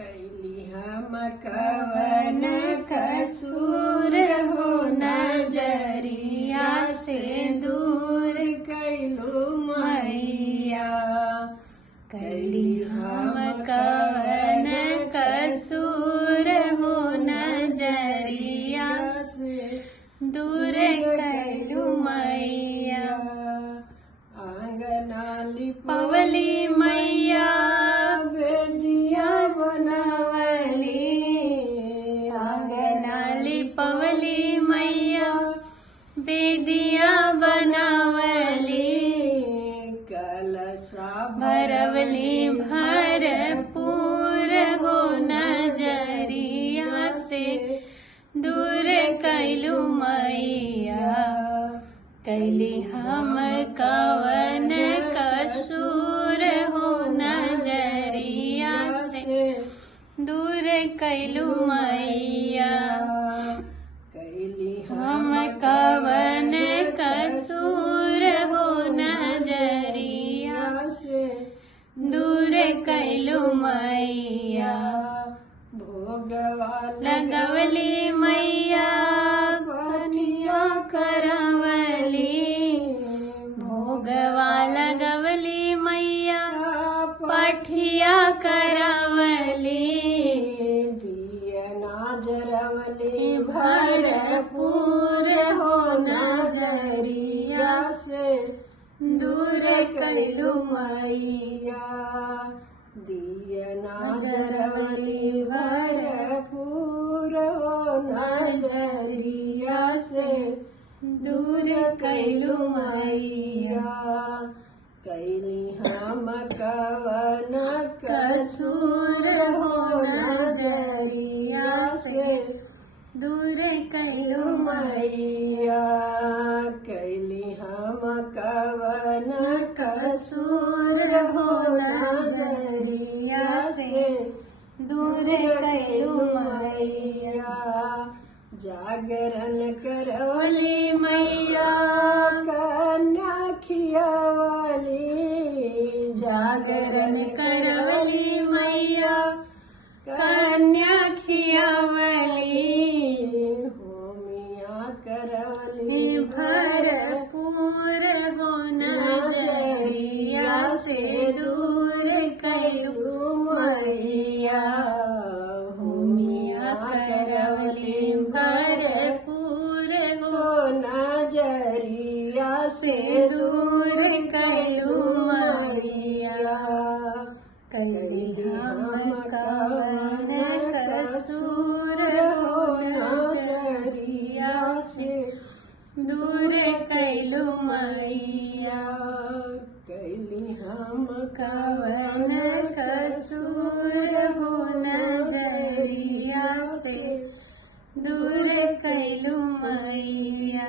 कैली हम कवन कसूर हो नजरिया से दूर कैलू मैया। कैली हम कवन कसूर हो नजरिया से दूर कैलू मैया। आंगनाली पवली मैया बेदिया बनवली। आंगनाली पवली मैया बेदिया बनवली। कलशा भरवली भरपूर हो नजरिया से दूर कैलू मैया। कैली हम कवन कसूर हो नजरिया से दूर कैलू मैया। कैली हम कवन कसूर हो नजरिया से दूर कैलू मैया। भोगवा लगवली मैया पनिया करवली। भोगवा लगवली मैया पठिया करवली। दियना जरवली भरपूर हो नजरिया से दूर कैलू मैया। दियना जरवली भरपूर हो नजरिया से दूर कैलू मैया। कैली हम कवन कसूर हो नजरिया से दूर कैलू मैया। कैली हम कवन कसूर हो नजरिया से दूर कैलू मैया। जागरण करवली मैया कन्या खियावली। जागरण करवली मैया कन्या खियावली। होमिया करवली भरपूर हो नजरिया से दूर कैलू मैया। होमिया करवली भरपूर हो नजरिया से दूर कैलू मैया। कैली हम कवन कसूर हो नजरिया से दूर कैलू मैया। कैली हम कवन कसूर हो नजरिया से दूर कैलू मैया।